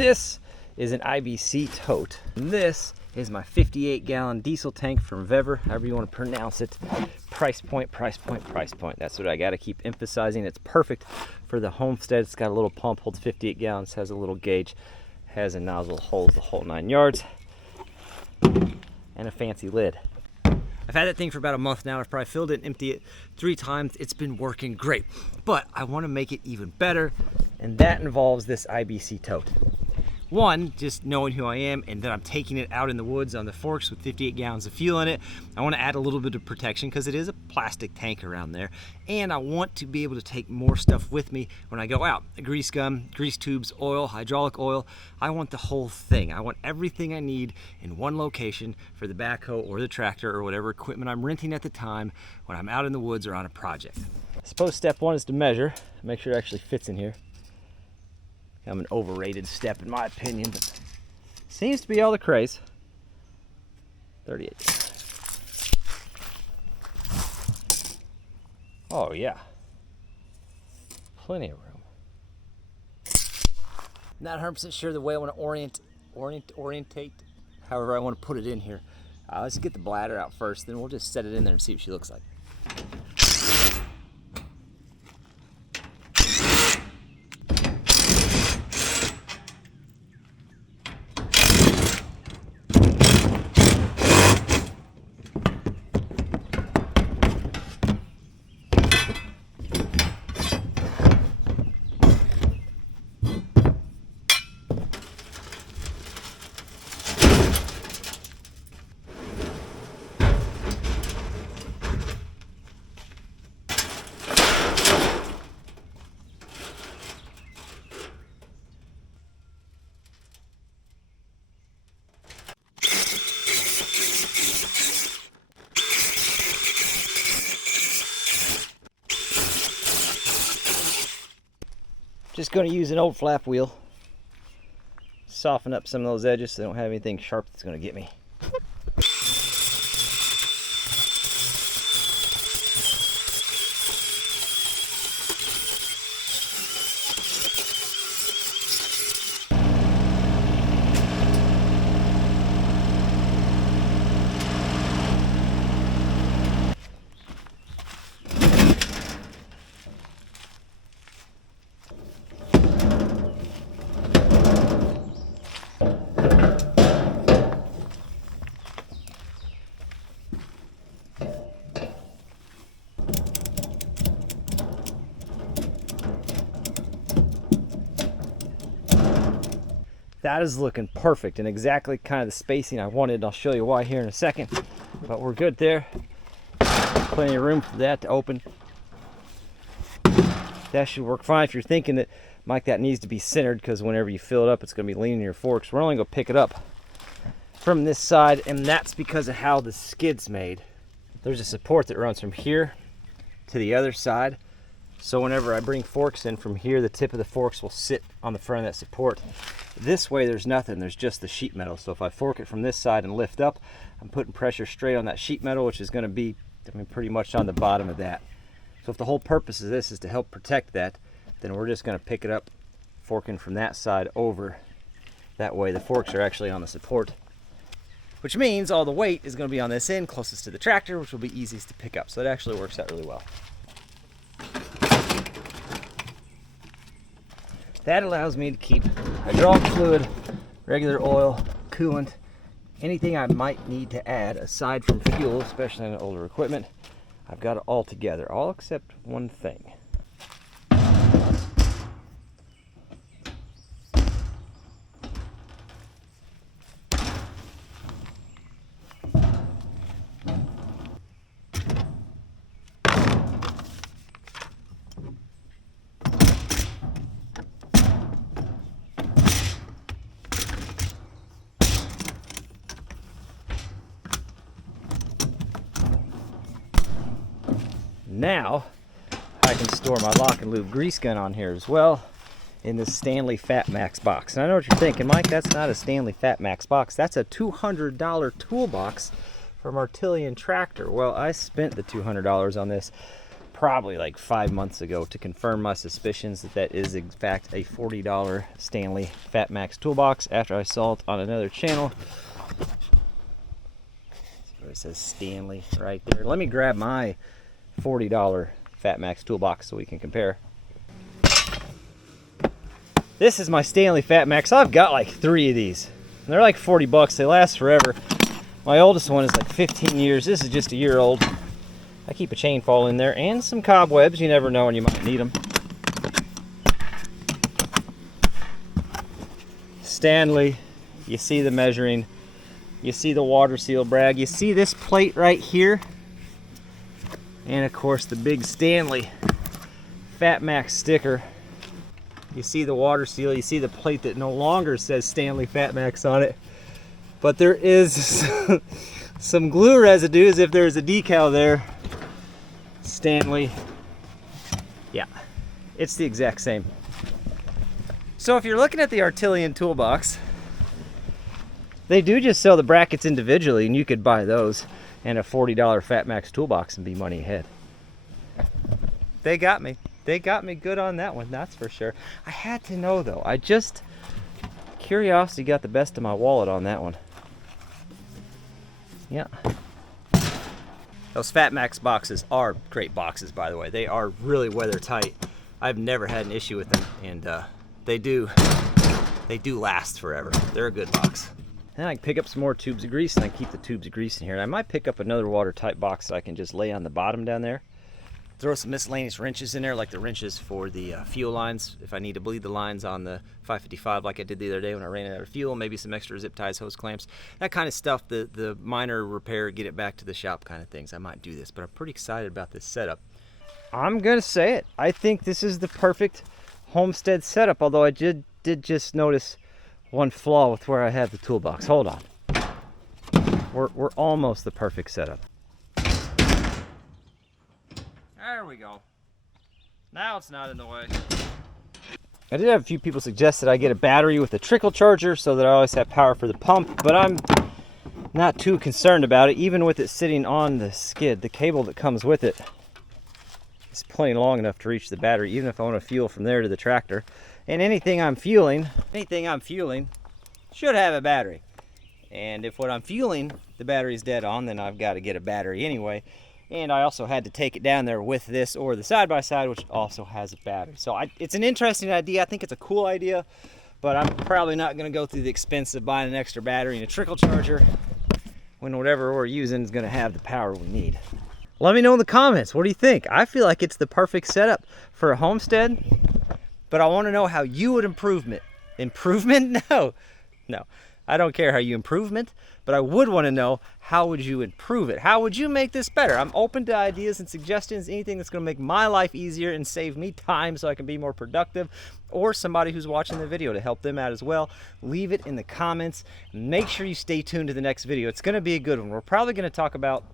This is an IBC tote. And this is my 58-gallon diesel tank from Vevor, however you want to pronounce it. Price point, price point, price point. That's what I got to keep emphasizing. It's perfect for the Homestead. It's got a little pump, holds 58 gallons, has a little gauge, has a nozzle, holds the whole 9 yards, and a fancy lid. I've had that thing for about a month now. I've probably filled it and emptied it 3 times. It's been working great, but I want to make it even better, and that involves this IBC tote. One, just knowing who I am and that I'm taking it out in the woods on the forks with 58 gallons of fuel in it. I want to add a little bit of protection because it is a plastic tank around there. And I want to be able to take more stuff with me when I go out. A grease gun, grease tubes, oil, hydraulic oil. I want the whole thing. I want everything I need in one location for the backhoe or the tractor or whatever equipment I'm renting at the time when I'm out in the woods or on a project. I suppose step one is to measure, make sure it actually fits in here. I'm an overrated step in my opinion, but seems to be all the craze. 38. Oh yeah, plenty of room. Not 100% sure the way I want to orientate, however I want to put it in here. Let's get the bladder out first, then we'll just set it in there and see what she looks like. Just going to use an old flap wheel, soften up some of those edges so they don't have anything sharp that's going to get me. That is looking perfect and exactly kind of the spacing I wanted. I'll show you why here in a second, but we're good there. Plenty of room for that to open. That should work fine. If you're thinking that, Mike, that needs to be centered because whenever you fill it up, it's going to be leaning your forks. We're only going to pick it up from this side, and that's because of how the skid's made. There's a support that runs from here to the other side. So whenever I bring forks in from here, the tip of the forks will sit on the front of that support. This way there's nothing, there's just the sheet metal. So if I fork it from this side and lift up, I'm putting pressure straight on that sheet metal, which is going to be, pretty much on the bottom of that. So if the whole purpose of this is to help protect that, then we're just going to pick it up, forking from that side over. That way the forks are actually on the support, which means all the weight is going to be on this end closest to the tractor, which will be easiest to pick up. So it actually works out really well. That allows me to keep hydraulic fluid, regular oil, coolant, anything I might need to add aside from fuel, especially on older equipment. I've got it all together, all except one thing. Now I can store my lock and lube grease gun on here as well in this Stanley Fat Max box. And I know what you're thinking, Mike, that's not a Stanley Fat Max box. That's a $200 toolbox from Artillion Tractor. Well, I spent the $200 on this probably like 5 months ago to confirm my suspicions that that is in fact a $40 Stanley Fat Max toolbox after I saw it on another channel. It says Stanley right there. Let me grab my $40 Fat Max toolbox so we can compare. This is my Stanley Fat Max. I've got like 3 of these. And they're like 40 bucks. They last forever. My oldest one is like 15 years. This is just a year old. I keep a chain fall in there and some cobwebs. You never know when you might need them. Stanley, you see the measuring. You see the water seal brag. You see this plate right here. And of course the big Stanley Fat Max sticker. You see the water seal. You see the plate that no longer says Stanley Fat Max on it. But there is some glue residue as if there's a decal there. Stanley. Yeah, it's the exact same. So if you're looking at the Artilian toolbox, they do just sell the brackets individually, and you could buy those and a $40 Fat Max toolbox and be money ahead. They got me. They got me good on that one, that's for sure. I had to know though. Curiosity got the best of my wallet on that one. Yeah. Those Fat Max boxes are great boxes, by the way. They are really weather tight. I've never had an issue with them, and they do last forever. They're a good box. Then I can pick up some more tubes of grease, and I keep the tubes of grease in here. And I might pick up another watertight box that I can just lay on the bottom down there. Throw some miscellaneous wrenches in there, like the wrenches for the fuel lines. If I need to bleed the lines on the 555 like I did the other day when I ran out of fuel, maybe some extra zip ties, hose clamps, that kind of stuff, the minor repair, get it back to the shop kind of things. I might do this, but I'm pretty excited about this setup. I'm gonna say it. I think this is the perfect Homestead setup, although I did just notice one flaw with where I have the toolbox. Hold on. We're almost the perfect setup. There we go. Now it's not in the way. I did have a few people suggest that I get a battery with a trickle charger so that I always have power for the pump, but I'm not too concerned about it. Even with it sitting on the skid, the cable that comes with it is plenty long enough to reach the battery, even if I want to fuel from there to the tractor. And anything I'm fueling should have a battery. And if what I'm fueling, the battery's dead on, then I've got to get a battery anyway. And I also had to take it down there with this or the side-by-side, which also has a battery. So it's an interesting idea. I think it's a cool idea, but I'm probably not going to go through the expense of buying an extra battery and a trickle charger when whatever we're using is going to have the power we need. Let me know in the comments. What do you think? I feel like it's the perfect setup for a Homestead, but I want to know how you would improve it. Improvement? No. I don't care how you improvement, but I would want to know, how would you improve it? How would you make this better? I'm open to ideas and suggestions, anything that's going to make my life easier and save me time so I can be more productive, or somebody who's watching the video to help them out as well. Leave it in the comments. Make sure you stay tuned to the next video. It's going to be a good one. We're probably going to talk about